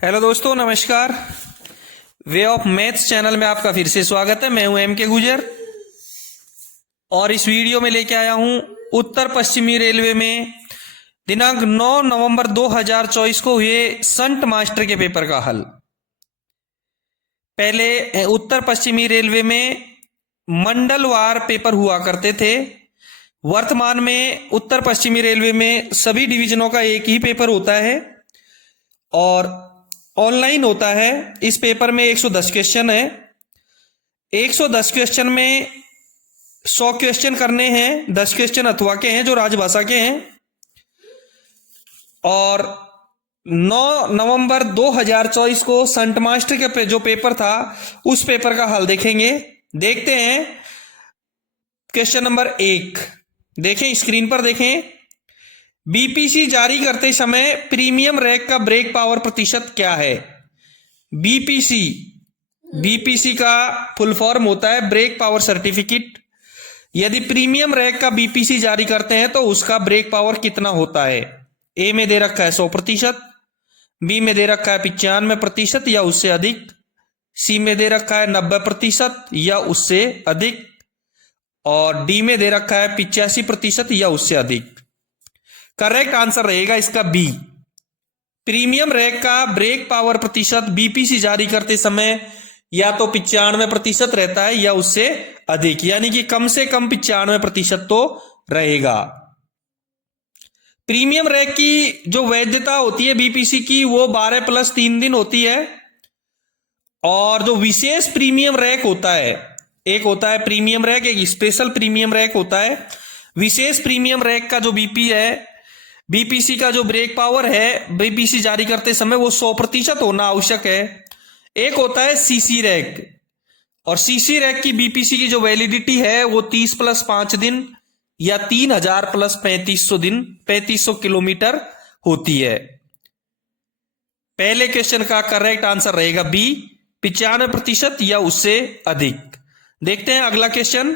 Hello दोस्तों, नमस्कार। Way of maths channel में आपका फिर से स्वागत है। मैं हूं एम के गुजर और इस वीडियो में लेके आया हूं उत्तर पश्चिमी रेलवे में दिनांक 9 नवंबर 2024 को हुए संट मास्टर के पेपर का हल। पहले उत्तर पश्चिमी रेलवे में मंडलवार पेपर हुआ करते थे। वर्तमान में उत्तर पश्चिमी रेलवे में सभी डिवीजनों का एक ही पेपर होता है और ऑनलाइन होता है। इस पेपर में 110 क्वेश्चन है। 110 क्वेश्चन में 100 क्वेश्चन करने हैं। 10 क्वेश्चन अथवा के हैं जो राजभाषा के हैं। और 9 नवंबर 2024 को संट मास्टर के जो पेपर था उस पेपर का हल देखेंगे। देखते हैं क्वेश्चन नंबर 1। देखें, स्क्रीन पर देखें। बीपीसी जारी करते समय प्रीमियम रैक का ब्रेक पावर प्रतिशत क्या है? बीपीसी का फुल फॉर्म होता है ब्रेक पावर सर्टिफिकेट। यदि प्रीमियम रैक का बीपीसी जारी करते हैं तो उसका ब्रेक पावर कितना होता है? ए में दे रखा है 100%, बी में दे रखा है 95% या उससे अधिक, सी में दे रखा है 90% या उससे अधिक, और डी में दे रखा है 85% या उससे अधिक। करेक्ट आंसर रहेगा इसका बी। प्रीमियम रैक का ब्रेक पावर प्रतिशत बीपीसी जारी करते समय या तो 95% रहता है या उससे अधिक, यानी कि कम से कम 95% तो रहेगा। प्रीमियम रैक की जो वैधता होती है बीपीसी की वो 12+3 दिन होती है। और जो विशेष प्रीमियम रैक होता है, एक होता है प्रीमियम रैक, एक स्पेशल प्रीमियम रैक होता है। विशेष प्रीमियम रैक का जो बीपीसी का जो ब्रेक पावर है बीपीसी जारी करते समय वो 100% होना आवश्यक है। एक होता है सीसी रैक, और सीसी रैक की बीपीसी की जो वैलिडिटी है वो 30+5 दिन या 3000+3500 दिन, 3500 किलोमीटर होती है। पहले क्वेश्चन का करेक्ट आंसर रहेगा बी, 95% या उससे अधिक। देखते हैं अगला क्वेश्चन।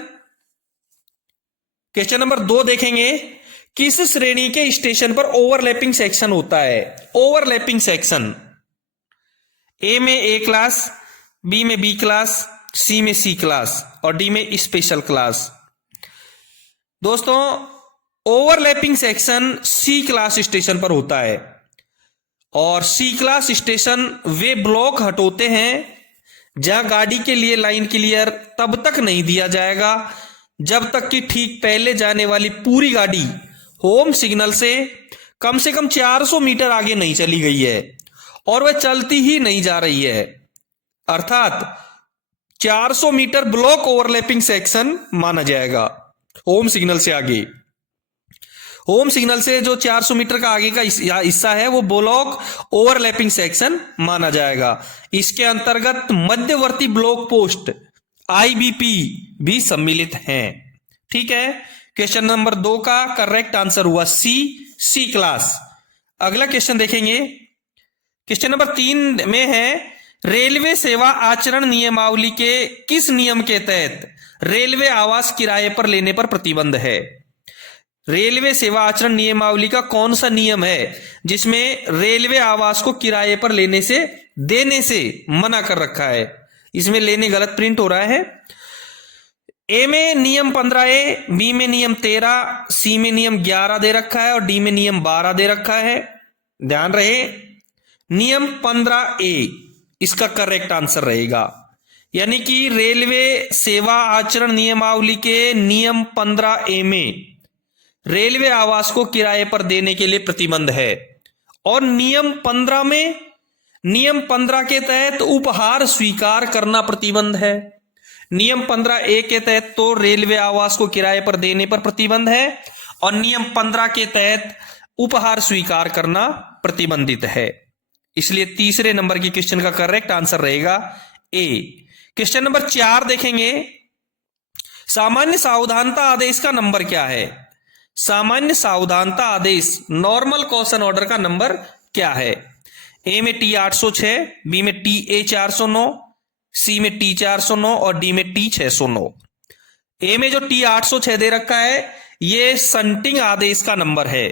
क्वेश्चन नंबर 2 देखेंगे। किस श्रेणी के स्टेशन पर ओवरलैपिंग सेक्शन होता है? ओवरलैपिंग सेक्शन, ए में ए क्लास, बी में बी क्लास, सी में सी क्लास और डी में स्पेशल क्लास। दोस्तों, overlapping section C class station पर होता है। और सी क्लास स्टेशन वे ब्लॉक हटोते हैं जहां गाड़ी के लिए लाइन क्लियर तब तक नहीं दिया जाएगा जब तक कि ठीक पहले जाने वाली पूरी गाड़ी होम सिग्नल से कम 400 मीटर आगे नहीं चली गई है और वह चलती ही नहीं जा रही है। अर्थात 400 मीटर ब्लॉक ओवरलैपिंग सेक्शन माना जाएगा। होम सिग्नल से आगे, होम सिग्नल से जो 400 मीटर का आगे का हिस्सा है वो ब्लॉक ओवरलैपिंग सेक्शन माना जाएगा। इसके अंतर्गत मध्यवर्ती ब्लॉक पोस्ट आईबीपी भी सम्मिलित हैं। ठीक है, क्वेश्चन नंबर 2 का करेक्ट आंसर हुआ सी क्लास। अगला क्वेश्चन देखेंगे। क्वेश्चन नंबर 3 में है, रेलवे सेवा आचरण नियमावली के किस नियम के तहत रेलवे आवास किराए पर लेने पर प्रतिबंध है? रेलवे सेवा आचरण नियमावली का कौन सा नियम है जिसमें रेलवे आवास को किराए पर देने से मना कर रखा है? इसमें लेने गलत प्रिंट हो रहा है। ए में नियम 15A, बी में नियम 13, सी में नियम 11 दे रखा है और डी में नियम 12 दे रखा है। ध्यान रहे, नियम 15A इसका करेक्ट आंसर रहेगा। यानी कि रेलवे सेवा आचरण नियमावली के नियम 15A में रेलवे आवास को किराए पर देने के लिए प्रतिबंध है। और नियम 15 के तहत उपहार स्वीकार करना प्रतिबंध है। नियम 15A के तहत तो रेलवे आवास को किराए पर देने पर प्रतिबंध है और नियम 15 के तहत उपहार स्वीकार करना प्रतिबंधित है। इसलिए तीसरे नंबर की क्वेश्चन का करेक्ट आंसर रहेगा ए। क्वेश्चन नंबर 4 देखेंगे। सामान्य सावधानता आदेश का नंबर क्या है? सामान्य सावधानता आदेश नॉर्मल कॉशन ऑर्डर का नंबर क्या है? ए में T806, बी में TA409, सी में T409 और डी में T609। ए में जो T806 दे रखा है ये संटिंग आदेश का नंबर है।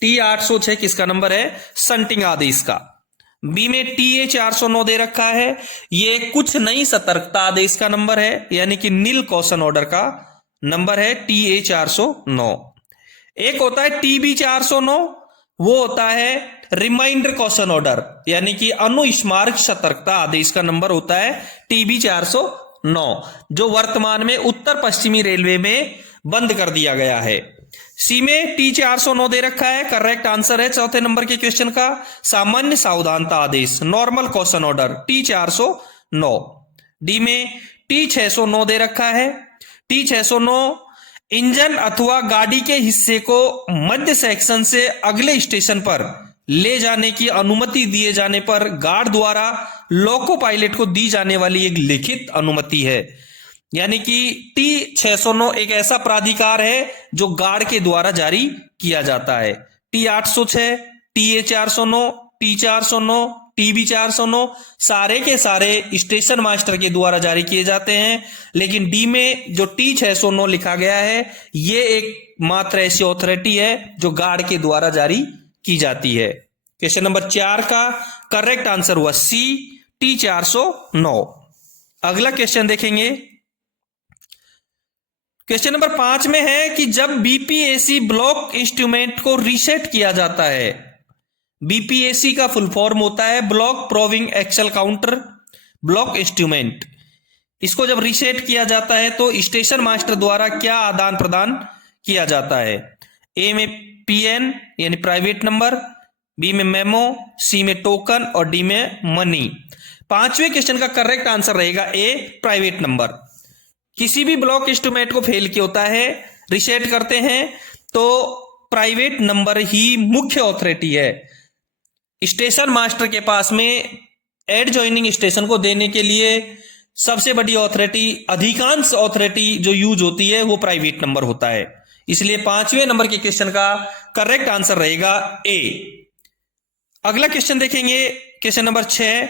T806 किसका नंबर है? संटिंग आदेश का। बी में TA 409 दे रखा है, ये कुछ नहीं सतर्कता आदेश का नंबर है, यानी कि नील कॉशन ऑर्डर का नंबर है TA 409। एक होता है TB 409, वो होता है रिमाइंडर कॉशन ऑर्डर, यानी कि अनुस्मारक सतर्कता आदेश का नंबर होता है TB 409, जो वर्तमान में उत्तर पश्चिमी रेलवे में बंद कर दिया गया है। सी में T 409 दे रखा है, करेक्ट आंसर है चौथे नंबर के क्वेश्चन का सामान्य सावधानता आदेश, normal caution order T 409। D में T 609 दे रखा है, T 609 इंजन अथवा गाड़ी के हिस्से को मध्य सेक्शन से अगले स्टेशन पर ले जाने की अनुमति दिए जाने पर गार्ड द्वारा लोको पायलट को दी जाने वाली एक लिखित अनुमति है, यानी कि T 609 एक ऐसा प्राधिकार है जो गार्ड के द्वारा जारी किया जाता है। T 806, TA 409, T 409, TB 409 सारे के सारे स्टेशन मास्टर के द्वारा जारी किए जाते हैं, लेकिन डी में जो T 609 लिखा गया है ये एक मात्र ऐसी अथॉरिटी है जो गार्ड के द्वारा जारी की जाती है। क्वेश्चन नंबर 4 का करेक्ट आंसर हुआ सी, T 409। अगला क्वेश्चन देखेंगे, क्वेश्चन नंबर 5 में है कि जब BPAC ब्लॉक इंस्ट्रूमेंट को रीसेट किया जाता है, BPAC का फुल फॉर्म होता है block proving axle counter block instrument. इसको जब रीसेट किया जाता है तो स्टेशन मास्टर द्वारा क्या आदान प्रदान किया जाता है? ए में PN यानी प्राइवेट नंबर, बी में मेमो, सी में टोकन और डी में मनी। 5वें क्वेश्चन का करेक्ट आंसर रहेगा ए, प्राइवेट नंबर। किसी भी ब्लॉक इंस्ट्रूमेंट को फेल किया होता है, रीसेट करते हैं तो प्राइवेट नंबर ही मुख्य अथॉरिटी है। स्टेशन मास्टर के पास में एड ज्वाइनिंग स्टेशन को देने के लिए सबसे बड़ी अथॉरिटी, अधिकांश अथॉरिटी जो यूज होती है वो प्राइवेट नंबर होता है। इसलिए 5वें नंबर के क्वेश्चन का करेक्ट आंसर रहेगा ए। अगला क्वेश्चन देखेंगे, क्वेश्चन नंबर 6,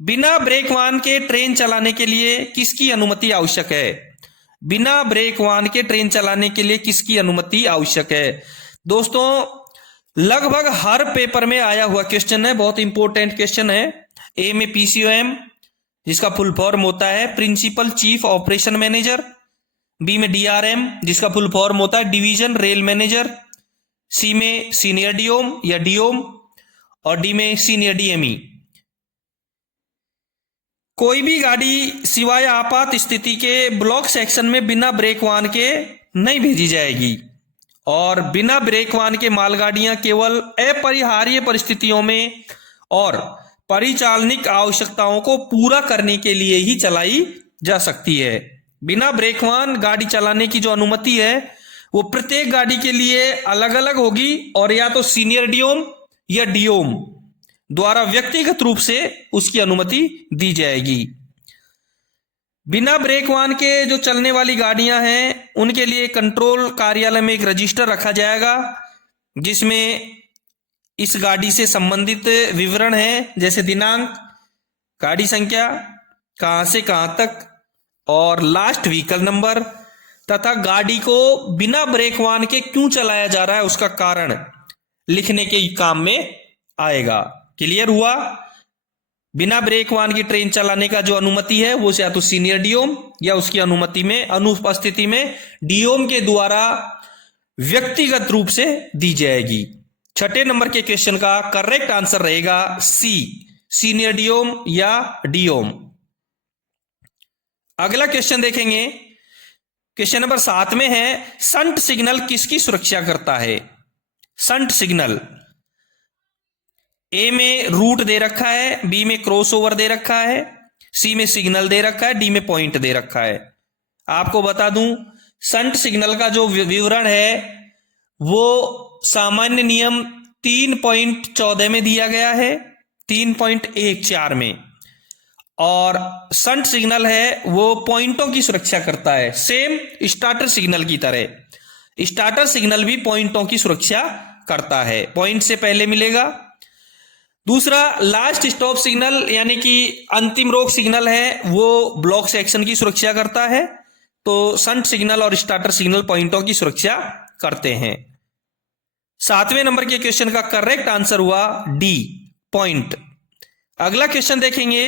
बिना ब्रेक वाहन के ट्रेन चलाने के लिए किसकी अनुमति आवश्यक है? बिना ब्रेक वाहन के ट्रेन चलाने के लिए किसकी अनुमति आवश्यक है? दोस्तों लगभग हर पेपर में आया हुआ क्वेश्चन है, बहुत इंपॉर्टेंट क्वेश्चन है। ए में PCOM जिसका फुल फॉर्म होता है principal chief operation manager, B में DRM जिसका फुल फॉर्म होता है डिवीजन रेल मैनेजर, सी में सीनियर DOM या DOM और डी में सीनियर DME। कोई भी गाड़ी सिवाय आपात स्थिति के ब्लॉक सेक्शन में बिना ब्रेक वाहन के नहीं भेजी जाएगी और बिना ब्रेक वाहन के मालगाड़ियां केवल अपरिहार्य परिस्थितियों में और परिचालनिक आवश्यकताओं को पूरा करने के लिए ही चलाई जा सकती है। बिना ब्रेक वाहन गाड़ी चलाने की जो अनुमति है वो प्रत्येक गाड़ी के लिए अलग अलग होगी और या तो सीनियर DOM या DOM द्वारा व्यक्तिगत रूप से उसकी अनुमति दी जाएगी। बिना ब्रेक वाहन के जो चलने वाली गाड़ियां हैं उनके लिए कंट्रोल कार्यालय में एक रजिस्टर रखा जाएगा जिसमें इस गाड़ी से संबंधित विवरण है, जैसे दिनांक, गाड़ी संख्या, कहां से कहां तक और लास्ट व्हीकल नंबर तथा गाड़ी को बिना ब्रेक वाहन के क्यों चलाया जा रहा है उसका कारण लिखने के काम में आएगा। क्लियर हुआ? बिना ब्रेक वाहन की ट्रेन चलाने का जो अनुमति है वो या तो सीनियर DOM या उसकी अनुमति में अनुपस्थिति में DOM के द्वारा व्यक्तिगत रूप से दी जाएगी। 6ठे नंबर के क्वेश्चन का करेक्ट आंसर रहेगा सी, सीनियर DOM या DOM। अगला क्वेश्चन देखेंगे, क्वेश्चन नंबर 7 में है संट सिग्नल किसकी सुरक्षा करता है? संट सिग्नल, ए में रूट दे रखा है, बी में क्रॉसओवर दे रखा है, सी में सिग्नल दे रखा है, डी में पॉइंट दे रखा है। आपको बता दूं संट सिग्नल का जो विवरण है वो सामान्य नियम 3.14 में दिया गया है, 3.14 में, और संट सिग्नल है वो पॉइंटों की सुरक्षा करता है, सेम स्टार्टर सिग्नल की तरह। स्टार्टर सिग्नल भी पॉइंटों की सुरक्षा करता है, पॉइंट से पहले मिलेगा। दूसरा लास्ट स्टॉप सिग्नल यानी कि अंतिम रोक सिग्नल है वो ब्लॉक सेक्शन की सुरक्षा करता है। तो संट सिग्नल और स्टार्टर सिग्नल पॉइंटों की सुरक्षा करते हैं। 7वें नंबर के क्वेश्चन का करेक्ट आंसर हुआ डी, पॉइंट। अगला क्वेश्चन देखेंगे,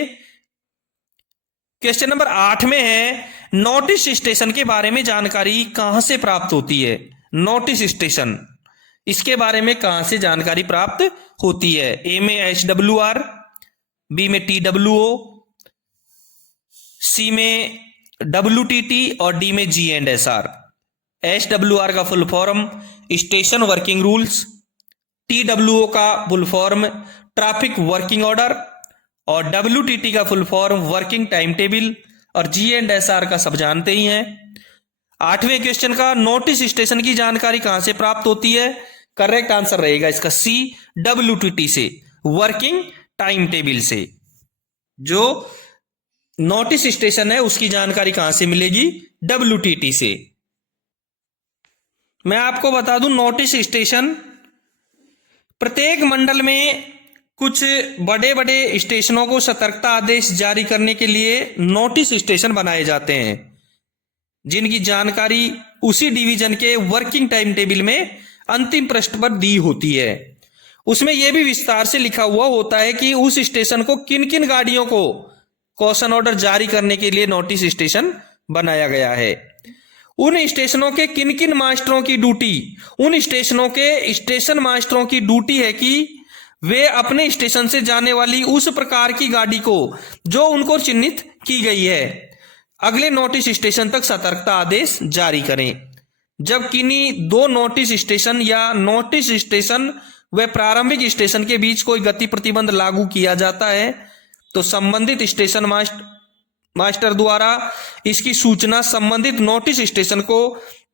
क्वेश्चन नंबर 8 में है नोटिस स्टेशन के बारे में जानकारी कहां से प्राप्त होती है। नोटिस स्टेशन, इसके बारे में कहां से जानकारी प्राप्त होती है। ए में HWR, बी में TWO, सी में WTT और डी में G&SR। HWR का full form station working rules, TWO का full form traffic working order और WTT का full form working time table और G&SR का सब जानते ही हैं। 8वें क्वेश्चन का नोटिस स्टेशन की जानकारी कहां से प्राप्त होती है। करेक्ट आंसर रहेगा इसका सी, WTT से, वर्किंग टाइम टेबल से। जो नोटिस स्टेशन है उसकी जानकारी कहां से मिलेगी, WTT से। मैं आपको बता दूं, नोटिस स्टेशन प्रत्येक मंडल में कुछ बड़े बड़े स्टेशनों को सतर्कता आदेश जारी करने के लिए नोटिस स्टेशन बनाए जाते हैं, जिनकी जानकारी उसी डिवीजन के वर्किंग टाइम टेबल में अंतिम पृष्ठ पर दी होती है। उसमें यह भी विस्तार से लिखा हुआ होता है कि उस स्टेशन को किन किन गाड़ियों को कॉशन ऑर्डर जारी करने के लिए नोटिस स्टेशन बनाया गया है। उन स्टेशनों के किन किन मास्टरों की ड्यूटी, उन स्टेशनों के स्टेशन मास्टरों की ड्यूटी है कि वे अपने स्टेशन से जाने वाली उस प्रकार की गाड़ी को जो उनको चिन्हित की गई है अगले नोटिस स्टेशन तक सतर्कता आदेश जारी करें। जब किन्हीं दो नोटिस स्टेशन या नोटिस स्टेशन व प्रारंभिक स्टेशन के बीच कोई गति प्रतिबंध लागू किया जाता है तो संबंधित स्टेशन मास्टर द्वारा इसकी सूचना संबंधित नोटिस स्टेशन को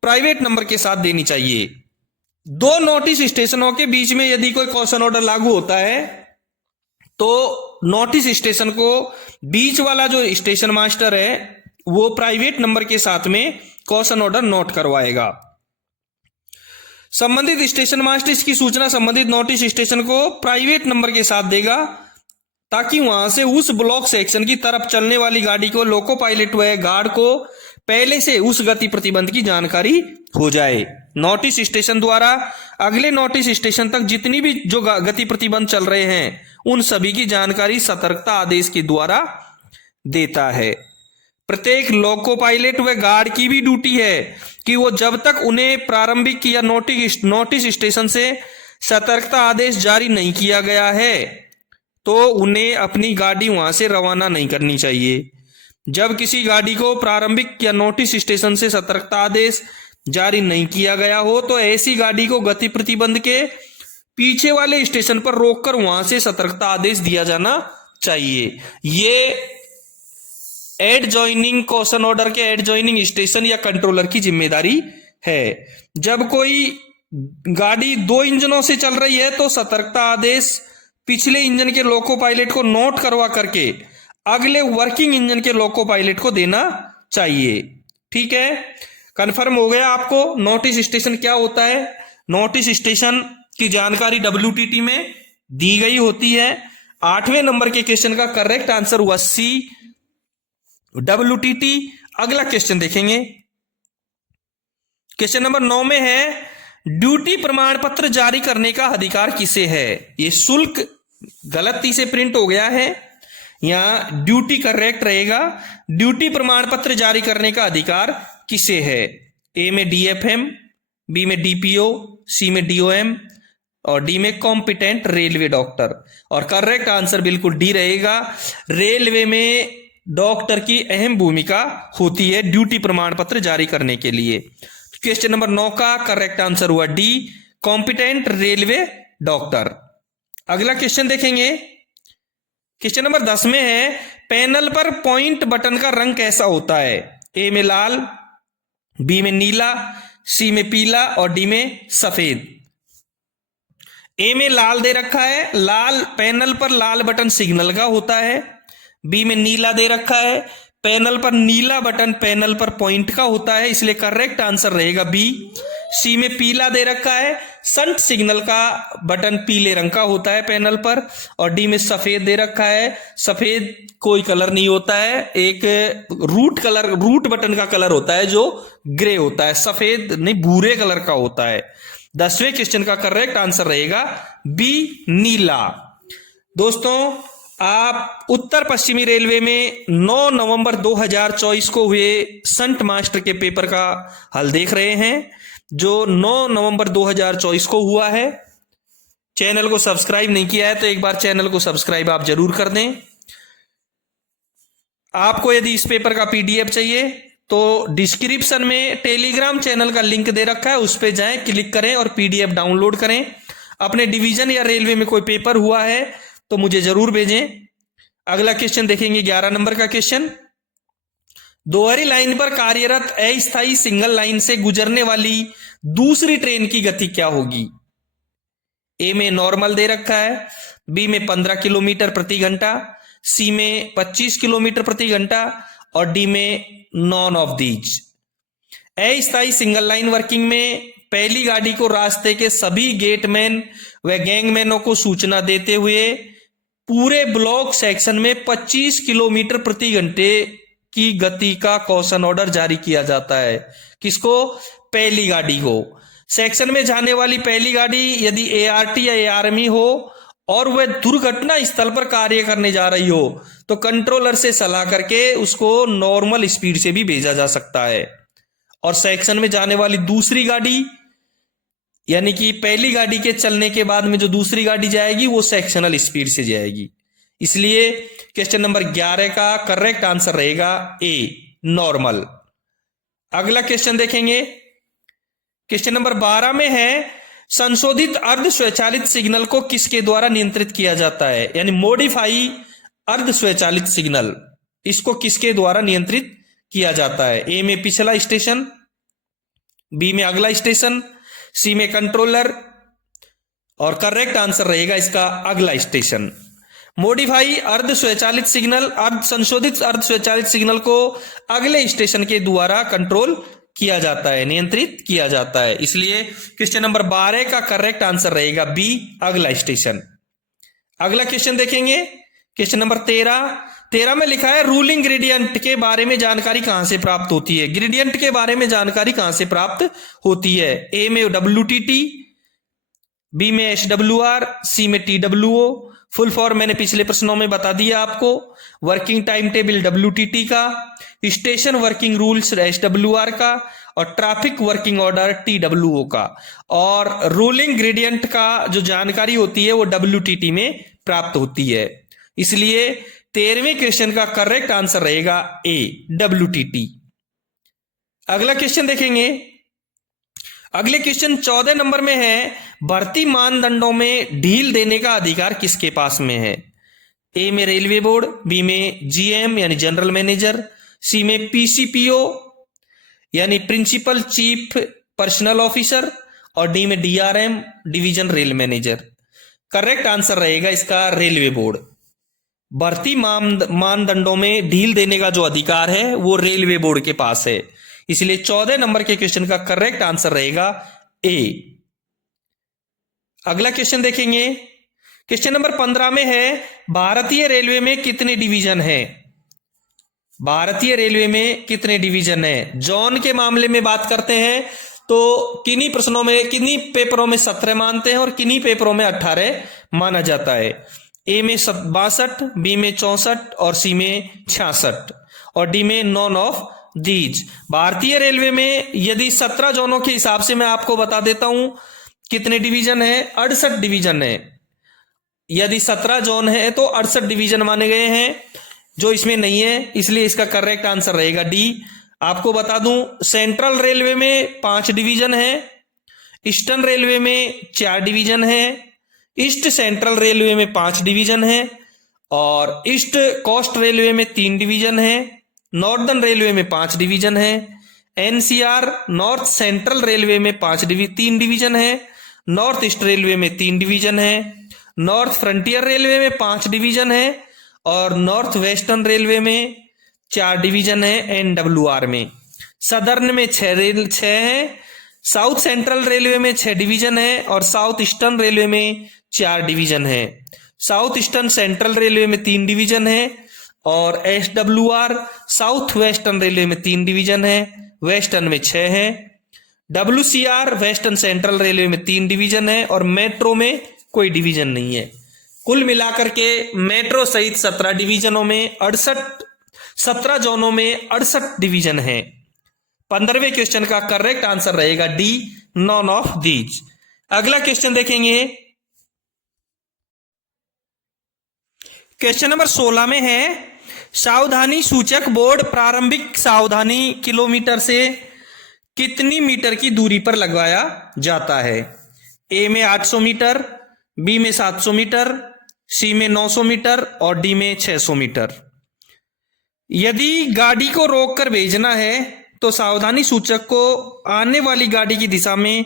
प्राइवेट नंबर के साथ देनी चाहिए। दो नोटिस स्टेशनों के बीच में यदि कोई कॉशन ऑर्डर लागू होता है तो नोटिस स्टेशन को बीच वाला जो स्टेशन मास्टर है वो प्राइवेट नंबर के साथ में कॉशन ऑर्डर नोट करवाएगा। संबंधित स्टेशन मास्टर इसकी सूचना संबंधित नोटिस स्टेशन को प्राइवेट नंबर के साथ देगा ताकि वहां से उस ब्लॉक सेक्शन की तरफ चलने वाली गाड़ी को लोको पायलट व गार्ड को पहले से उस गति प्रतिबंध की जानकारी हो जाए। नोटिस स्टेशन द्वारा अगले नोटिस स्टेशन तक जितनी भी जो गति प्रतिबंध चल रहे हैं उन सभी की जानकारी सतर्कता आदेश के द्वारा देता है। प्रत्येक लोको पायलट व गार्ड की भी ड्यूटी है कि वो जब तक उन्हें प्रारंभिक या नोटिस स्टेशन से सतर्कता आदेश जारी नहीं किया गया है तो उन्हें अपनी गाड़ी वहां से रवाना नहीं करनी चाहिए। जब किसी गाड़ी को प्रारंभिक या नोटिस स्टेशन से सतर्कता आदेश जारी नहीं किया गया हो तो ऐसी गाड़ी को गति प्रतिबंध के पीछे वाले स्टेशन पर रोककर वहां से सतर्कता आदेश दिया जाना चाहिए। ये एडजॉइनिंग कॉशन ऑर्डर के एडजॉइनिंग स्टेशन या कंट्रोलर की जिम्मेदारी है। जब कोई गाड़ी दो इंजनों से चल रही है तो सतर्कता आदेश पिछले इंजन के लोको पायलट को नोट करवा करके अगले वर्किंग इंजन के लोको पायलट को देना चाहिए। ठीक है, कंफर्म हो गया आपको नोटिस स्टेशन क्या होता है। नोटिस स्टेशन की जानकारी WTT में दी गई होती है। 8वें नंबर के क्वेश्चन का करेक्ट आंसर हुआ सी, WTT। अगला क्वेश्चन देखेंगे, क्वेश्चन नंबर 9 में है ड्यूटी प्रमाण पत्र जारी करने का अधिकार किसे है। ये शुल्क गलती से प्रिंट हो गया है, यहां ड्यूटी करेक्ट रहेगा। ड्यूटी प्रमाण पत्र जारी करने का अधिकार किसे है। ए में DFM, बी में DPO, सी में DOM और डी में कॉम्पिटेंट रेलवे डॉक्टर। और करेक्ट आंसर बिल्कुल डी रहेगा। रेलवे में डॉक्टर की अहम भूमिका होती है ड्यूटी प्रमाण पत्र जारी करने के लिए। क्वेश्चन नंबर 9 का करेक्ट आंसर हुआ डी, कॉम्पिटेंट रेलवे डॉक्टर। अगला क्वेश्चन देखेंगे, क्वेश्चन नंबर 10 में है पैनल पर पॉइंट बटन का रंग कैसा होता है। ए में लाल, बी में नीला, सी में पीला और डी में सफेद। ए में लाल दे रखा है, लाल पैनल पर लाल बटन सिग्नल का होता है। बी में नीला दे रखा है, पैनल पर नीला बटन पैनल पर पॉइंट का होता है, इसलिए करेक्ट आंसर रहेगा बी। सी में पीला दे रखा है, संट सिग्नल का बटन पीले रंग का होता है पैनल पर। और डी में सफेद दे रखा है, सफेद कोई कलर नहीं होता है, एक रूट बटन का कलर होता है जो ग्रे होता है, सफेद नहीं भूरे कलर का होता है। 10वें क्वेश्चन का करेक्ट आंसर रहेगा बी, नीला। दोस्तों आप उत्तर पश्चिमी रेलवे में 9 नवंबर 2024 को हुए संट मास्टर के पेपर का हल देख रहे हैं, जो 9 नवंबर 2024 को हुआ है। चैनल को सब्सक्राइब नहीं किया है तो एक बार चैनल को सब्सक्राइब आप जरूर कर दें। आपको यदि इस पेपर का पीडीएफ चाहिए तो डिस्क्रिप्शन में टेलीग्राम चैनल का लिंक दे रखा है, उस पर जाएं, क्लिक करें और पीडीएफ डाउनलोड करें। अपने डिवीजन या रेलवे में कोई पेपर हुआ है तो मुझे जरूर भेजें। अगला क्वेश्चन देखेंगे 11 नंबर का क्वेश्चन। दोहरी लाइन पर कार्यरत अस्थायी सिंगल लाइन से गुजरने वाली दूसरी ट्रेन की गति क्या होगी? ए में नॉर्मल दे रखा है, बी में 15 किलोमीटर प्रति घंटा, सी में 25 किलोमीटर प्रति घंटा और डी में नॉन ऑफ दीज। अस्थायी सिंगल लाइन वर्किंग में पहली गाड़ी को रास्ते के सभी गेटमैन व गैंगमैनों को सूचना देते हुए पूरे ब्लॉक सेक्शन में 25 किलोमीटर प्रति घंटे की गति का कॉशन ऑर्डर जारी किया जाता है। किसको? पहली गाड़ी को। सेक्शन में जाने वाली पहली गाड़ी यदि एआरटी या एआरएमई हो और वह दुर्घटना स्थल पर कार्य करने जा रही हो तो कंट्रोलर से सलाह करके उसको नॉर्मल स्पीड से भी भेजा जा सकता है। और सेक्शन में जाने वाली दूसरी गाड़ी यानी कि पहली गाड़ी के चलने के बाद में जो दूसरी गाड़ी जाएगी वो सेक्शनल स्पीड से जाएगी। इसलिए क्वेश्चन नंबर 11 का करेक्ट आंसर रहेगा ए, नॉर्मल। अगला क्वेश्चन देखेंगे, क्वेश्चन नंबर 12 में है संशोधित अर्ध स्वचालित सिग्नल को किसके द्वारा नियंत्रित किया जाता है? यानी मॉडिफाई अर्ध स्वचालित सिग्नल, इसको किसके द्वारा नियंत्रित किया जाता है? ए में पिछला स्टेशन, बी में अगला स्टेशन, सी में कंट्रोलर और करेक्ट आंसर रहेगा इसका अगला स्टेशन। मॉडिफाई अर्ध स्वचालित सिग्नल, संशोधित अर्ध स्वचालित सिग्नल को अगले स्टेशन के द्वारा कंट्रोल किया जाता है, नियंत्रित किया जाता है। इसलिए क्वेश्चन नंबर 12 का करेक्ट आंसर रहेगा बी, अगला स्टेशन। अगला क्वेश्चन देखेंगे, क्वेश्चन नंबर 13 में लिखा है रूलिंग ग्रेडियंट के बारे में जानकारी कहां से प्राप्त होती है? ग्रेडियंट के बारे में जानकारी कहां से प्राप्त होती है? ए में WTT, बी में SWR, सी में TWO। फुल फॉर्म मैंने पिछले प्रश्नों में बता दिया आपको। वर्किंग टाइम टेबल WTT का, स्टेशन वर्किंग रूल्स SWR का और ट्रैफिक वर्किंग ऑर्डर TWO का। और रूलिंग ग्रेडियंट का जो जानकारी होती है वो WTT में प्राप्त होती है। इसलिए 13वें क्वेश्चन का करेक्ट आंसर रहेगा ए, WTT। अगला क्वेश्चन देखेंगे, अगले क्वेश्चन 14 नंबर में है भर्ती मानदंडों में ढील देने का अधिकार किसके पास में है? ए में रेलवे बोर्ड, बी में GM यानी जनरल मैनेजर, सी में PCPO यानी प्रिंसिपल चीफ पर्सनल ऑफिसर और डी में DRM division rail manager. Correct answer रहेगा इसका रेलवे बोर्ड। भर्ती मानदंडों में ढील देने का जो अधिकार है वो रेलवे बोर्ड के पास है। इसलिए 14 नंबर के क्वेश्चन का करेक्ट आंसर रहेगा ए। अगला क्वेश्चन देखेंगे, क्वेश्चन नंबर 15 में है भारतीय रेलवे में कितने डिवीजन है? भारतीय रेलवे में कितने डिवीजन है? जोन के मामले में बात करते हैं तो किन्हीं प्रश्नों में, किन्हीं पेपरों में 17 मानते हैं और किन्हीं पेपरों में 18 माना जाता है। ए में 62, बी में 64 और सी में 66 और डी में नॉन ऑफ दीज। भारतीय रेलवे में यदि 17 जोनों के हिसाब से मैं आपको बता देता हूं कितने डिवीजन है, 68 डिवीजन है। यदि 17 जोन है तो 68 डिवीजन माने गए हैं, जो इसमें नहीं है, इसलिए इसका करेक्ट आंसर रहेगा डी। आपको बता दूं सेंट्रल रेलवे में 5 डिवीजन है, ईस्टर्न रेलवे में 4 डिवीजन है, ईस्ट सेंट्रल रेलवे में 5 डिवीजन है और ईस्ट कोस्ट रेलवे में 3 डिवीजन है, नॉर्दर्न रेलवे में 5 डिवीजन है, NCR नॉर्थ सेंट्रल रेलवे में 3 डिवीजन है, नॉर्थ ईस्ट रेलवे में 3 डिवीजन है, नॉर्थ फ्रंटियर रेलवे में 5 डिवीजन है और नॉर्थ वेस्टर्न रेलवे में 4 डिवीजन है NWR में। सदर्न में 6 है, साउथ सेंट्रल रेलवे में 6 डिवीजन है और साउथ ईस्टर्न रेलवे में 4 डिवीजन है। साउथ ईस्टर्न सेंट्रल रेलवे में 3 डिवीजन है और SWR साउथ वेस्टर्न रेलवे में 3 डिवीजन है, वेस्टर्न में 6 है। WCR वेस्टर्न सेंट्रल रेलवे में 3 डिवीजन है और मेट्रो में कोई डिवीजन नहीं है। कुल मिलाकर के मेट्रो सहित 17 डिवीजनों में 17 जोनों में 68 डिवीजन है। 15वें क्वेश्चन का करेक्ट आंसर रहेगा डी, नॉन ऑफ दीज। अगला क्वेश्चन देखेंगे, क्वेश्चन नंबर 16 में है सावधानी सूचक बोर्ड प्रारंभिक सावधानी किलोमीटर से कितनी मीटर की दूरी पर लगवाया जाता है? ए में 800 मीटर, बी में 700 मीटर, सी में 900 मीटर और डी में 600 मीटर। यदि गाड़ी को रोककर भेजना है तो सावधानी सूचक को आने वाली गाड़ी की दिशा में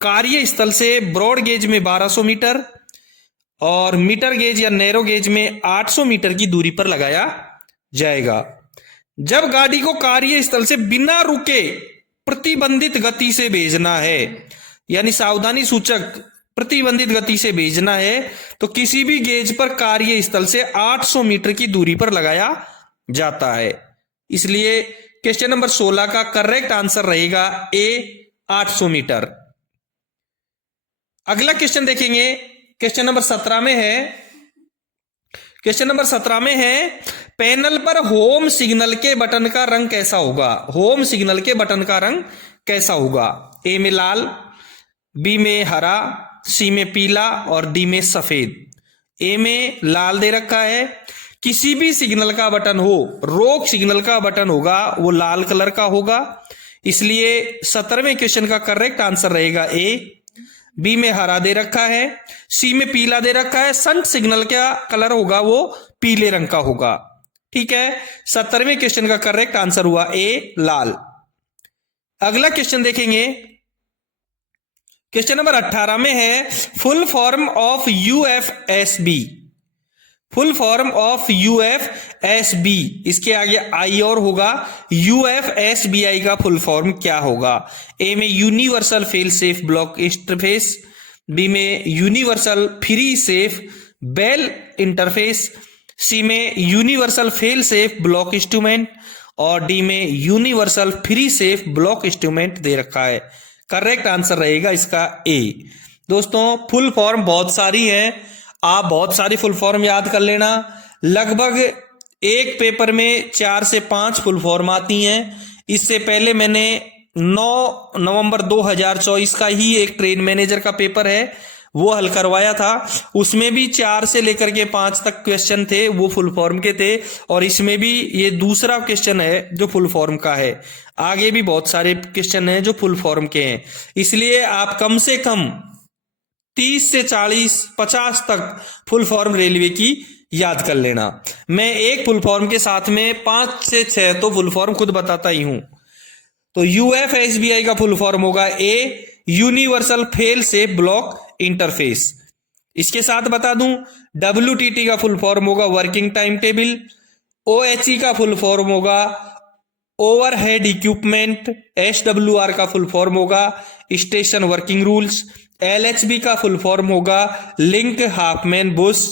कार्यस्थल से ब्रॉड गेज में 1200 मीटर और मीटर गेज या नैरो गेज में 800 मीटर की दूरी पर लगाया जाएगा। जब गाड़ी को कार्यस्थल से बिना रुके प्रतिबंधित गति से भेजना है, यानी सावधानी सूचक प्रतिबंधित गति से भेजना है, तो किसी भी गेज पर कार्यस्थल से 800 मीटर की दूरी पर लगाया जाता है। इसलिए क्वेश्चन नंबर 16 का करेक्ट आंसर रहेगा ए, 800 मीटर। अगला क्वेश्चन देखेंगे, क्वेश्चन नंबर 17 में है, क्वेश्चन नंबर 17 में है पैनल पर होम सिग्नल के बटन का रंग कैसा होगा? होम सिग्नल के बटन का रंग कैसा होगा? ए में लाल, बी में हरा, सी में पीला और डी में सफेद। ए में लाल दे रखा है, किसी भी सिग्नल का बटन हो, रोक सिग्नल का बटन होगा वो लाल कलर का होगा, इसलिए 17वें क्वेश्चन का करेक्ट आंसर रहेगा ए। बी में हरा दे रखा है, सी में पीला दे रखा है, संट सिग्नल का कलर होगा वो पीले रंग का होगा। ठीक है, 17वें क्वेश्चन का करेक्ट आंसर हुआ ए, लाल। अगला क्वेश्चन देखेंगे, क्वेश्चन नंबर 18 में है full form of UFSB. Full form of UFSB, इसके आगे आई और होगा, यूएफएसबीआई का फुल फॉर्म क्या होगा? ए में universal fail safe block interface, B में universal free safe bell interface, C में universal fail safe block instrument और डी में universal free safe block instrument दे रखा है। करेक्ट आंसर रहेगा इसका ए। दोस्तों फुल फॉर्म बहुत सारी है, आप बहुत सारी फुल फॉर्म याद कर लेना। लगभग एक पेपर में 4 से 5 फुल फॉर्म आती हैं। इससे पहले मैंने 9 नवंबर 2024 का ही एक ट्रेन मैनेजर का पेपर है वो हल करवाया था, उसमें भी 4 से लेकर के 5 तक क्वेश्चन थे वो फुल फॉर्म के थे, और इसमें भी ये दूसरा क्वेश्चन है जो फुल फॉर्म का है। आगे भी बहुत सारे क्वेश्चन हैं जो फुल फॉर्म के हैं, इसलिए आप कम से कम 30 से 40 50 तक फुल फॉर्म रेलवे की याद कर लेना। मैं एक फुल फॉर्म के साथ में 5 से 6 तो फुल फॉर्म खुद बताता ही हूं। तो यूएफएसबीआई का फुल फॉर्म होगा A, universal fail safe block interface. इसके साथ बता दूं डब्ल्यूटीटी का फुल फॉर्म होगा वर्किंग टाइम टेबल, ओएचई का फुल फॉर्म होगा ओवरहेड इक्विपमेंट, एसडब्ल्यूआर का फुल फॉर्म होगा स्टेशन वर्किंग रूल्स, एलएचबी का फुल फॉर्म होगा लिंक हाफमैन बुश।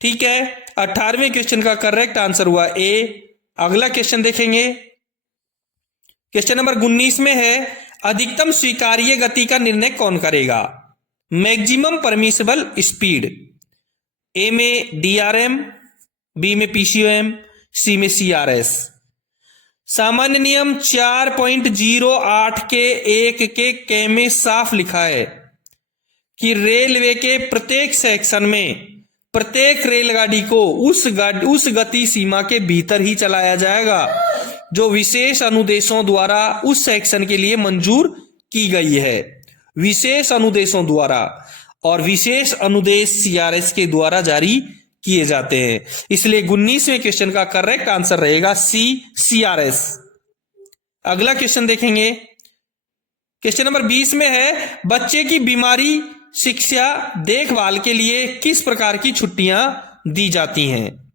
ठीक है, 18वें क्वेश्चन का करेक्ट आंसर हुआ ए। अगला क्वेश्चन देखेंगे, क्वेश्चन नंबर 19 में है अधिकतम स्वीकार्य गति का निर्णय कौन करेगा? Maximum permissible speed. ए में डीआरएम, बी में पीसीओएम, सी में सीआरएस। सामान्य नियम 4.08 के 1 के क में साफ लिखा है कि रेलवे के प्रत्येक सेक्शन में प्रत्येक रेलगाड़ी को उस गति सीमा के भीतर ही चलाया जाएगा जो विशेष अनुदेशों द्वारा उस सेक्शन के लिए मंजूर की गई है। विशेष अनुदेशों द्वारा, और विशेष अनुदेश सीआरएस के द्वारा जारी किए जाते हैं, इसलिए 19वें क्वेश्चन का करेक्ट आंसर रहेगा सी, सीआरएस। अगला क्वेश्चन देखेंगे, क्वेश्चन नंबर 20 में है बच्चे की बीमारी शिक्षा देखभाल के लिए किस प्रकार की छुट्टियां दी जाती हैं?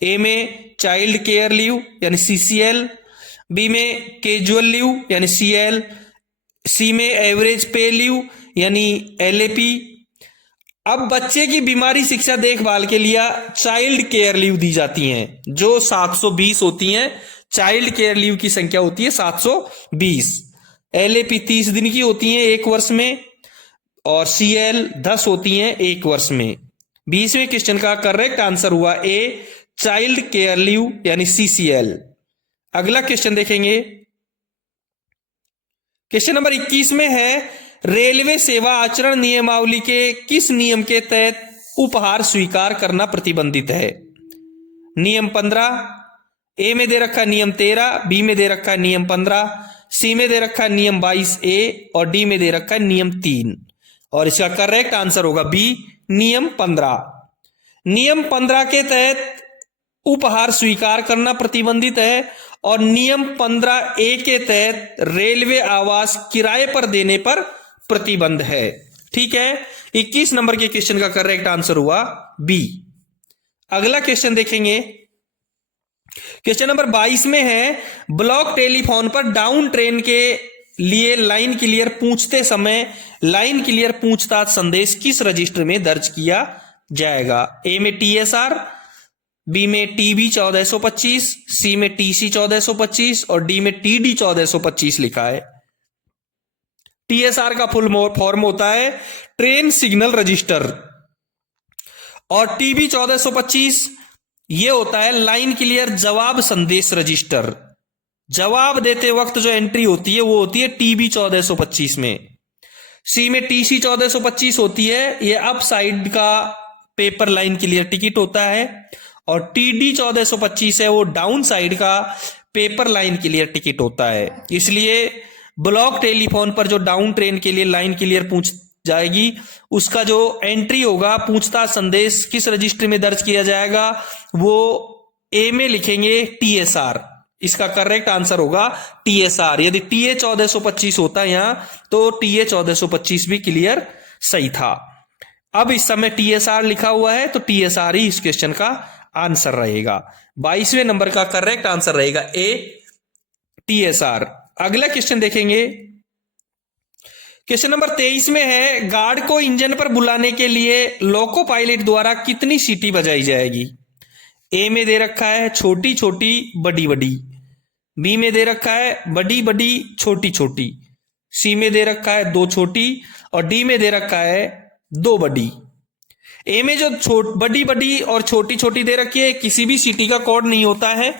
ए में चाइल्ड केयर लीव यानी सीसीएल, बी में कैजुअल लीव यानी सीएल, सी में एवरेज पे लीव यानी एलएपी। अब बच्चे की बीमारी शिक्षा देखभाल के लिए चाइल्ड केयर लीव दी जाती हैं जो 720 होती हैं। चाइल्ड केयर लीव की संख्या होती है 720। एलएपी 30 दिन की होती हैं 1 वर्ष में, और सीएल 10 होती हैं 1 वर्ष में। 20वें क्वेश्चन का करेक्ट आंसर हुआ ए, चाइल्ड केयर लीव यानी CCL। अगला क्वेश्चन देखेंगे, क्वेश्चन नंबर 21 में है रेलवे सेवा आचरण नियमावली के किस नियम के तहत उपहार स्वीकार करना प्रतिबंधित है? नियम 15, ए में दे रखा नियम 13, बी में दे रखा नियम 15, सी में दे रखा नियम 22A और डी में दे रखा नियम 3। और इसका करेक्ट आंसर होगा बी, नियम 15। नियम 15 के तहत उपहार स्वीकार करना प्रतिबंधित है और नियम 15A के तहत रेलवे आवास किराए पर देने पर प्रतिबंध है। ठीक है, 21 नंबर के क्वेश्चन का करेक्ट आंसर हुआ बी। अगला क्वेश्चन देखेंगे, क्वेश्चन नंबर 22 में है ब्लॉक टेलीफोन पर डाउन ट्रेन के लिए लाइन क्लियर पूछते समय लाइन क्लियर पूछताछ संदेश किस रजिस्टर में दर्ज किया जाएगा? ए में TSR, बी में TB 1425, सी में TC 1425 और डी में TD 1425 लिखा है। TSR का फुल फॉर्म होता है ट्रेन सिग्नल रजिस्टर और TB 1425 ये होता है लाइन क्लियर जवाब संदेश रजिस्टर। जवाब देते वक्त जो एंट्री होती है वो होती है TB 1425 में। सी में TC 1425 होती है, ये अप साइड का पेपर लाइन क्लियर टिकट होता है और TD 1425 है, वो डाउन साइड का पेपर लाइन क्लियर टिकट होता है। इसलिए ब्लॉक टेलीफोन पर जो डाउन ट्रेन के लिए लाइन क्लियर पूछ जाएगी उसका जो एंट्री होगा पूछताछ संदेश किस रजिस्टर में दर्ज किया जाएगा, वो ए में लिखेंगे TSR। इसका करेक्ट आंसर होगा TSR। यदि TA 1425 होता यहां तो TA 1425 भी क्लियर सही था। अब इस समय TSR लिखा हुआ है तो TSR ही इस क्वेश्चन का आंसर रहेगा। 22वें नंबर का करेक्ट आंसर रहेगा ए, TSR। अगला क्वेश्चन देखेंगे, क्वेश्चन नंबर 23 में है गार्ड को इंजन पर बुलाने के लिए लोको पायलट द्वारा कितनी सीटी बजाई जाएगी? ए में दे रखा है छोटी छोटी बड़ी बड़ी, बी में दे रखा है बड़ी बड़ी छोटी छोटी, सी में दे रखा है 2 छोटी और डी में दे रखा है 2 बड़ी। ए में जो बड़ी बड़ी और छोटी छोटी दे रखी है किसी भी सिटी का कोड नहीं होता है।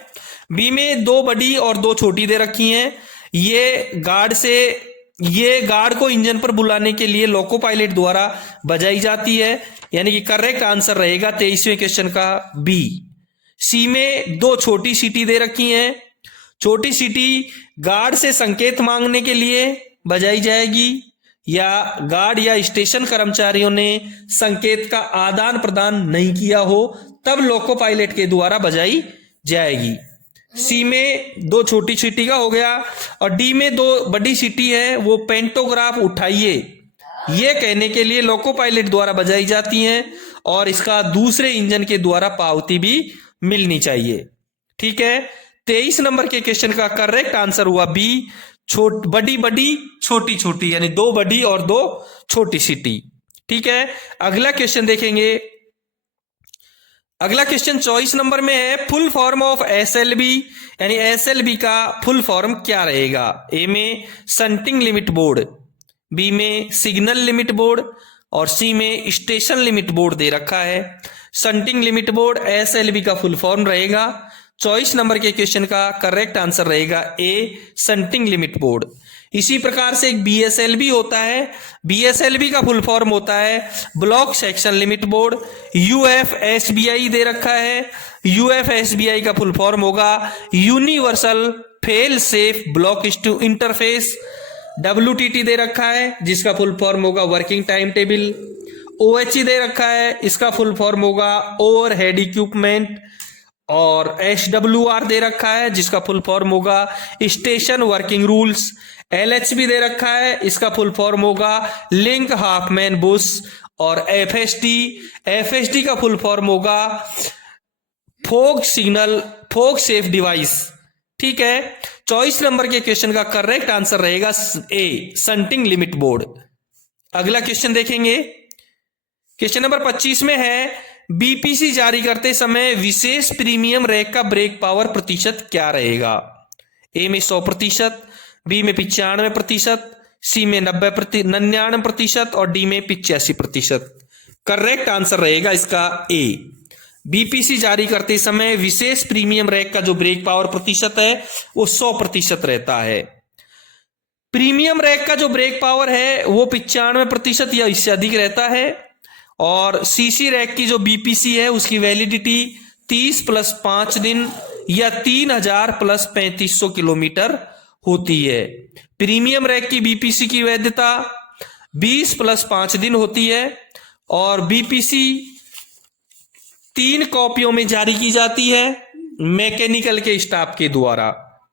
बी में 2 बड़ी और 2 छोटी दे रखी हैं, ये गार्ड को इंजन पर बुलाने के लिए लोको पायलट द्वारा बजाई जाती है, यानी कि करेक्ट आंसर रहेगा 23वें क्वेश्चन का बी। सी में 2 छोटी सीटी दे रखी हैं, छोटी सीटी गार्ड से संकेत मांगने के लिए बजाई जाएगी या गार्ड या स्टेशन कर्मचारियों ने संकेत का आदान प्रदान नहीं किया हो तब लोको पायलट के द्वारा बजाई जाएगी। सी में 2 छोटी सीटी का हो गया और डी में 2 बड़ी सीटी है, वो पेंटोग्राफ उठाइए ये कहने के लिए लोको पायलट द्वारा बजाई जाती हैं और इसका दूसरे इंजन के द्वारा पावती भी मिलनी चाहिए। ठीक है, 23 नंबर के क्वेश्चन का करेक्ट आंसर हुआ बी, बड़ी बड़ी छोटी छोटी, यानी 2 बड़ी और 2 छोटी सीटी। ठीक है, अगला क्वेश्चन देखेंगे। अगला क्वेश्चन 24 नंबर में है फुल फॉर्म ऑफ SLB, यानी SLB का फुल फॉर्म क्या रहेगा? ए में शंटिंग लिमिट बोर्ड, बी में सिग्नल लिमिट बोर्ड और सी में स्टेशन लिमिट बोर्ड दे रखा है। शंटिंग लिमिट बोर्ड SLB का फुल फॉर्म रहेगा। 24 नंबर के क्वेश्चन का करेक्ट आंसर रहेगा ए, शंटिंग लिमिट बोर्ड। इसी प्रकार से एक BSLB होता है, BSLB का फुल फॉर्म होता है block section limit board. UFSBI दे रखा है, UFSBI का फुल फॉर्म होगा universal fail safe block interface. WTT दे रखा है जिसका फुल फॉर्म होगा वर्किंग टाइम टेबल। OHE दे रखा है, इसका फुल फॉर्म होगा ओवर हेड इक्विपमेंट। और SWR दे रखा है जिसका फुल फॉर्म होगा स्टेशन वर्किंग रूल्स। LHB दे रखा है, इसका फुल फॉर्म होगा लिंक हाफमैन बुश। और FSD का फुल फॉर्म होगा फोग सेफ डिवाइस। ठीक है, 24 नंबर के क्वेश्चन का करेक्ट आंसर रहेगा ए, शंटिंग लिमिट बोर्ड। अगला क्वेश्चन देखेंगे, क्वेश्चन नंबर 25 में है BPC जारी करते समय विशेष प्रीमियम रैक का ब्रेक पावर प्रतिशत क्या रहेगा? ए में 100%, बी में 95%, सी में 99% और डी में 85%। करेक्ट आंसर रहेगा इसका ए। बीपीसी जारी करते समय विशेष प्रीमियम रैक का जो ब्रेक पावर प्रतिशत है वो 100% रहता है। प्रीमियम रैक का जो ब्रेक पावर है वो 95% या इससे अधिक रहता है। और सीसी रैक की जो बीपीसी है उसकी वैलिडिटी 30 + 5 दिन या 3000 + 3500 किलोमीटर होती है। प्रीमियम रैक की बीपीसी की वैधता 20 + 5 दिन होती है और बीपीसी 3 कॉपियों में जारी की जाती है मैकेनिकल के स्टाफ के द्वारा।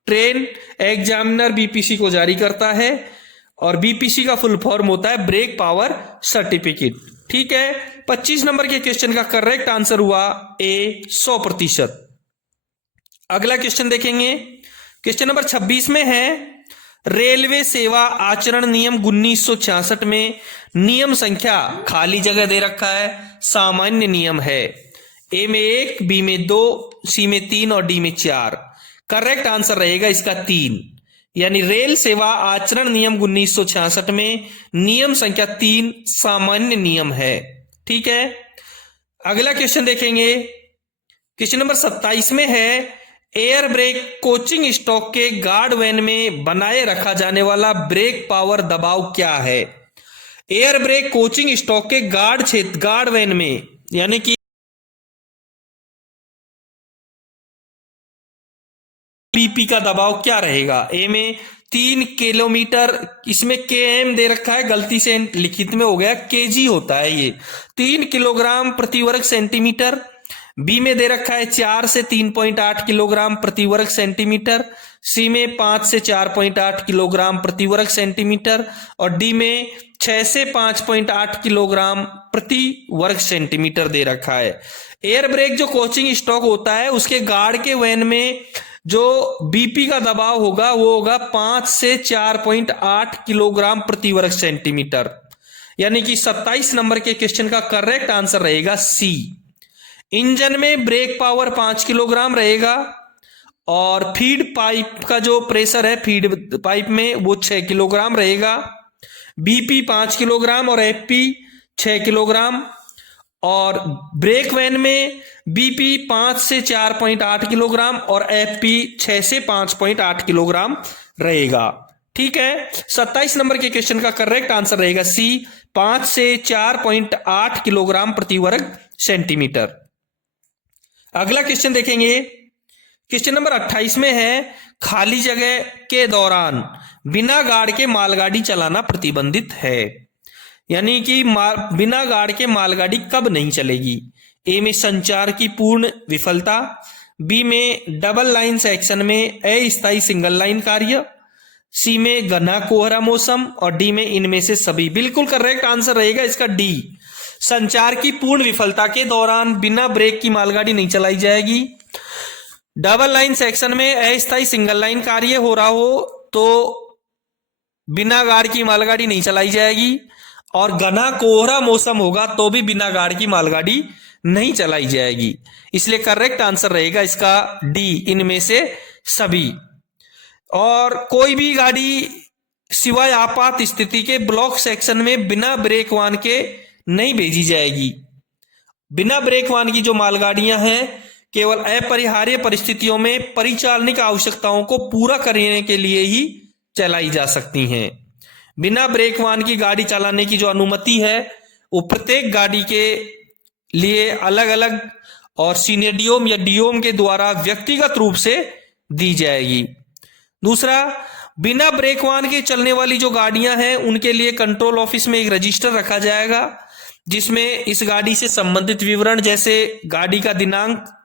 ट्रेन एग्जामिनर बीपीसी को जारी करता है और बीपीसी का फुल फॉर्म होता है ब्रेक पावर सर्टिफिकेट। ठीक है, 25 नंबर के क्वेश्चन का करेक्ट आंसर हुआ ए 100%। अगला क्वेश्चन देखेंगे, क्वेश्चन नंबर 26 में है रेलवे सेवा आचरण नियम 1966 में नियम संख्या खाली जगह दे रखा है, सामान्य नियम है। ए में 1, बी में 2, सी में 3 और डी में 4। करेक्ट आंसर रहेगा इसका 3, यानी रेल सेवा आचरण नियम 1966 में नियम संख्या 3 सामान्य नियम है। ठीक है, अगला क्वेश्चन देखेंगे, क्वेश्चन नंबर 27 में है एयर ब्रेक कोचिंग स्टॉक के गार्ड वैन में बनाए रखा जाने वाला ब्रेक पावर दबाव क्या है। एयर ब्रेक कोचिंग स्टॉक के गार्ड वैन में यानी कि पीपी का दबाव क्या रहेगा। ए में 3 किलोमीटर, इसमें केएम दे रखा है, गलती से लिखित में हो गया केजी होता है ये, 3 किलोग्राम प्रति वर्ग सेंटीमीटर। बी में दे रखा है 4 से 3.8 किलोग्राम प्रति वर्ग सेंटीमीटर, सी में 5 से 4.8 किलोग्राम प्रति वर्ग सेंटीमीटर और डी में 6 से 5.8 किलोग्राम प्रति वर्ग सेंटीमीटर दे रखा है। एयर ब्रेक जो कोचिंग स्टॉक होता है उसके गार्ड के वैन में जो बीपी का दबाव होगा वो होगा 5 से 4.8 किलोग्राम प्रति वर्ग सेंटीमीटर, यानी कि 27 नंबर के क्वेश्चन का करेक्ट आंसर रहेगा सी। इंजन में ब्रेक पावर 5 किलोग्राम रहेगा और फीड पाइप का जो प्रेशर है फीड पाइप में वो 6 किलोग्राम रहेगा। बीपी 5 किलोग्राम और एफपी 6 किलोग्राम और ब्रेक वैन में बीपी 5 से 4.8 किलोग्राम और एफपी 6 से 5.8 किलोग्राम रहेगा। ठीक है, 27 नंबर के क्वेश्चन का करेक्ट आंसर रहेगा सी, 5 से 4.8 किलोग्राम प्रति वर्ग सेंटीमीटर। अगला क्वेश्चन देखेंगे, क्वेश्चन नंबर 28 में है खाली जगह के दौरान बिना गार्ड के मालगाड़ी चलाना प्रतिबंधित है, यानी कि बिना गार्ड के मालगाड़ी कब नहीं चलेगी। ए में संचार की पूर्ण विफलता, बी में डबल लाइन सेक्शन में अस्थायी सिंगल लाइन कार्य, सी में घना कोहरा मौसम और डी में इनमें से सभी। बिल्कुल करेक्ट आंसर रहेगा इसका डी, संचार की पूर्ण विफलता के दौरान बिना ब्रेक की मालगाड़ी नहीं चलाई जाएगी। डबल लाइन सेक्शन में अस्थायी सिंगल लाइन कार्य हो रहा हो तो बिना गार्ड की मालगाड़ी नहीं चलाई जाएगी और घना कोहरा मौसम होगा तो भी बिना गार्ड की मालगाड़ी नहीं चलाई जाएगी। इसलिए करेक्ट आंसर रहेगा इसका डी, इनमें से सभी। और कोई भी गाड़ी सिवाय आपात स्थिति के ब्लॉक सेक्शन में बिना ब्रेक वाहन के नहीं भेजी जाएगी। बिना ब्रेक वाहन की जो मालगाड़ियां हैं केवल अपरिहार्य परिस्थितियों में परिचालनिक आवश्यकताओं को पूरा करने के लिए ही चलाई जा सकती हैं। बिना ब्रेक वाहन की गाड़ी चलाने की जो अनुमति है वो प्रत्येक गाड़ी के लिए अलग अलग और सीनेडियोम या डियोम के द्वारा व्यक्तिगत रूप से दी जाएगी। दूसरा, बिना ब्रेक वाहन के चलने वाली जो गाड़ियां हैं उनके लिए कंट्रोल ऑफिस में एक रजिस्टर रखा जाएगा जिसमें इस गाड़ी से संबंधित विवरण जैसे गाड़ी का दिनांक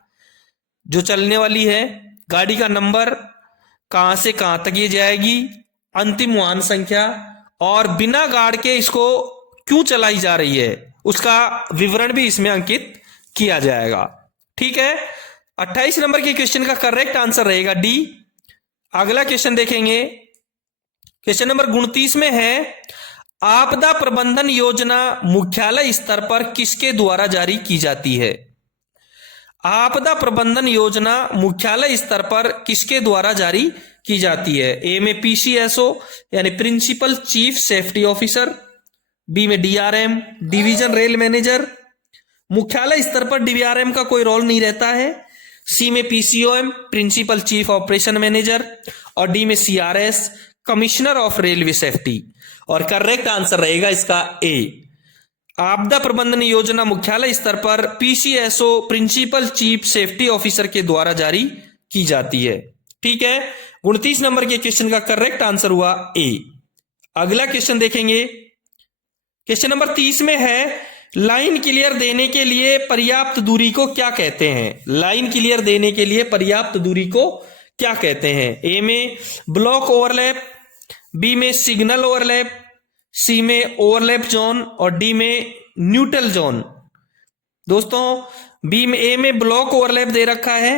जो चलने वाली है, गाड़ी का नंबर, कहां से कहां तक ये जाएगी, अंतिम वाहन संख्या और बिना गार्ड के इसको क्यों चलाई जा रही है उसका विवरण भी इसमें अंकित किया जाएगा। ठीक है, 28 नंबर के क्वेश्चन का करेक्ट आंसर रहेगा डी। अगला क्वेश्चन देखेंगे, क्वेश्चन नंबर 29 में है आपदा प्रबंधन योजना मुख्यालय स्तर पर किसके द्वारा जारी की जाती है। आपदा प्रबंधन योजना मुख्यालय स्तर पर किसके द्वारा जारी की जाती है। ए में पीसीएसओ यानी principal chief safety officer, B में डीआरएम डिवीजन रेल मैनेजर, मुख्यालय स्तर पर डीआरएम का कोई रोल नहीं रहता है। सी में पीसीओएम प्रिंसिपल चीफ ऑपरेशन मैनेजर, और डी में CRS commissioner of railway safety. और करेक्ट आंसर रहेगा इसका ए। आपदा प्रबंधन योजना मुख्यालय स्तर पर पीसीएसओ प्रिंसिपल चीफ सेफ्टी ऑफिसर के द्वारा जारी की जाती है। ठीक है, 29 नंबर के क्वेश्चन का करेक्ट आंसर हुआ ए। अगला क्वेश्चन देखेंगे, क्वेश्चन नंबर 30 में है लाइन क्लियर देने के लिए पर्याप्त दूरी को क्या कहते हैं। लाइन क्लियर देने के लिए पर्याप्त दूरी को क्या कहते हैं। ए में ब्लॉक ओवरलैप, बी में सिग्नल ओवरलैप, सी में ओवरलैप जोन, और डी में न्यूट्रल जोन। दोस्तों बी में ए में ब्लॉक ओवरलैप दे रखा है।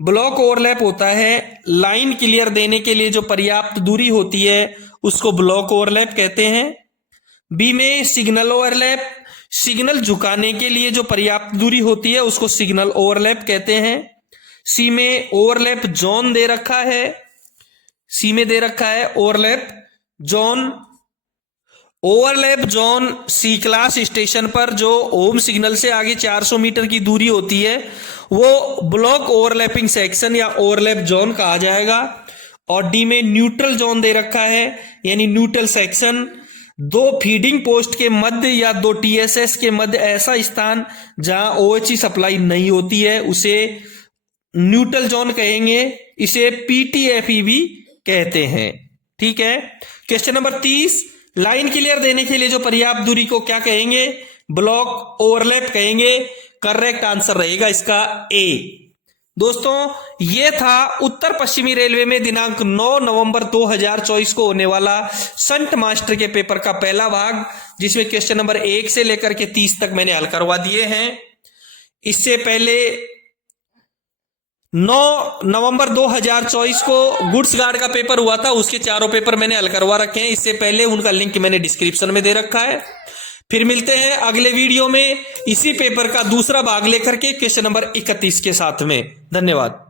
ब्लॉक ओवरलैप होता है लाइन क्लियर देने के लिए जो पर्याप्त दूरी होती है उसको ब्लॉक ओवरलैप कहते हैं। बी में सिग्नल ओवरलैप, सिग्नल झुकाने के लिए जो पर्याप्त दूरी होती है उसको सिग्नल ओवरलैप कहते हैं। सी में ओवरलैप जोन दे रखा है, सी में दे रखा है ओवरलैप जोन। ओवरलैप जोन सी क्लास स्टेशन पर जो होम सिग्नल से आगे 400 मीटर की दूरी होती है वो ब्लॉक ओवरलैपिंग सेक्शन या ओवरलैप जोन कहा जाएगा। और डी में न्यूट्रल जोन दे रखा है, यानी न्यूट्रल सेक्शन। दो फीडिंग पोस्ट के मध्य या दो टीएसएस के मध्य ऐसा स्थान जहां ओएचई सप्लाई नहीं होती है उसे न्यूट्रल जोन कहेंगे। इसे पीटीएफई भी कहते हैं। ठीक है, क्वेश्चन नंबर 30, लाइन क्लियर देने के लिए जो पर्याप्त दूरी को क्या कहेंगे, ब्लॉक ओवरलैप कहेंगे। करेक्ट आंसर रहेगा इसका ए। दोस्तों ये था उत्तर पश्चिमी रेलवे में दिनांक 9 नवंबर 2024 को होने वाला संट मास्टर के पेपर का पहला भाग, जिसमें क्वेश्चन नंबर 1 से लेकर के 30 तक मैंने हल करवा दिए हैं। इससे पहले 9 नवंबर 2024 को गुड्स गार्ड का पेपर हुआ था, उसके चारों पेपर मैंने हल करवा रखे हैं। इससे पहले उनका लिंक मैंने डिस्क्रिप्शन में दे रखा है। फिर मिलते हैं अगले वीडियो में इसी पेपर का दूसरा भाग लेकर के क्वेश्चन नंबर 31 के साथ में। धन्यवाद।